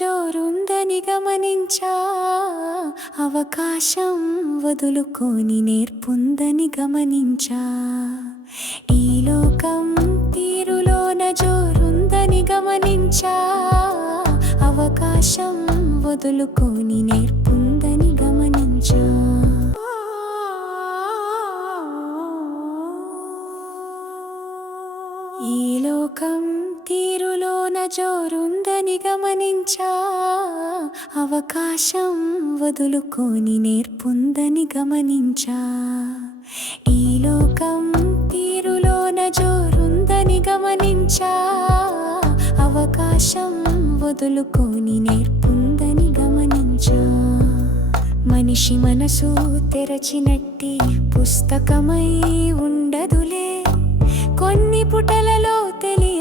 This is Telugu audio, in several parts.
జోరుందని గమనించా అవకాశం వదులుకొని నేర్పుందని గమనించా. ఈ లోకం తీరులోన జోరుందని గమనించా అవకాశం వదులుకొని నేర్పుందని గమనించా. లోకం తీరులోన జోరుందని గమనించా. అవకాశం వదులుకొని నేర్పుందని గమనించా. ఈ లోకం తీరులోన జోరుందని గమనించా. అవకాశం వదులుకొని నేర్పుందని గమనించా. మనిషి మనసు తెరచినట్టి పుస్తకమై ఉండదులే. కొన్ని పుటలలో తెలియని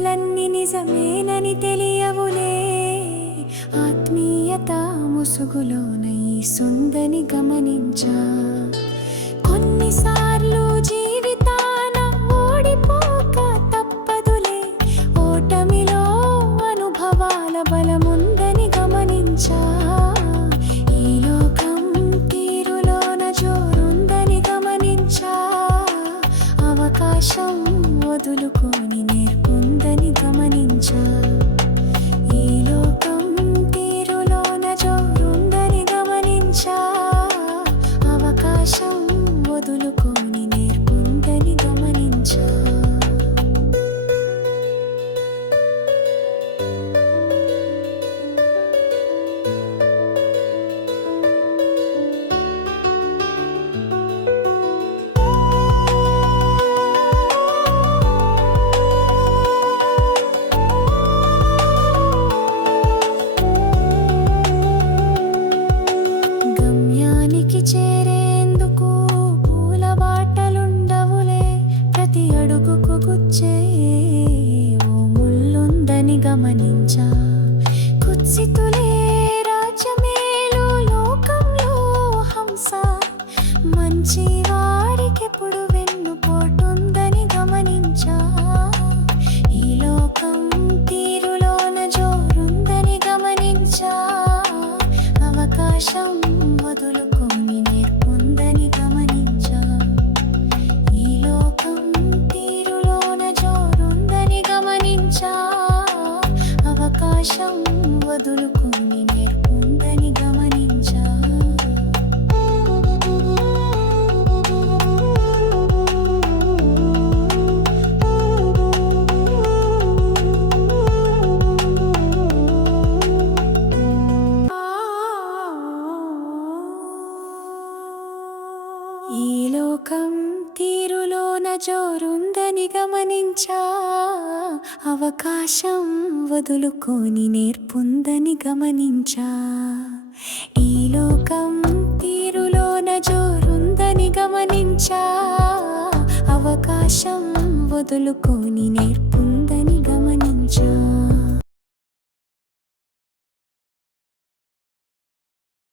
ప్రేమలన్నీ నిజమేనని తెలియవులే. ఆత్మీయత ముసుగులోన ఈ సుందని గమనించా. కొన్నిసార్లు జీవితాన ఓడిపోక తప్పదులే. ఓటమిలో అనుభవాల బలముందని గమనించా. ఈ లోకం తీరులోన జోరుందని గమనించా. అవకాశం వదులుకొని నేర్పు ఉందని గమనించాలి కుత్సితులే రాజ్యమేలు లోకంలో హంస మంచి వారికెప్పుడు వెన్నుపోటుందని గమనించా. ఈ లోకం తీరులోన జోరుందని గమనించా. అవకాశం వదులుకొని జోరుందని గమనించా అవకాశం వదులుకొని నేర్పుందని గమనించా. ఈ లోకం తీరులోన జోరుందని గమనించా అవకాశం వదులుకొని నేర్పుందని గమనించా.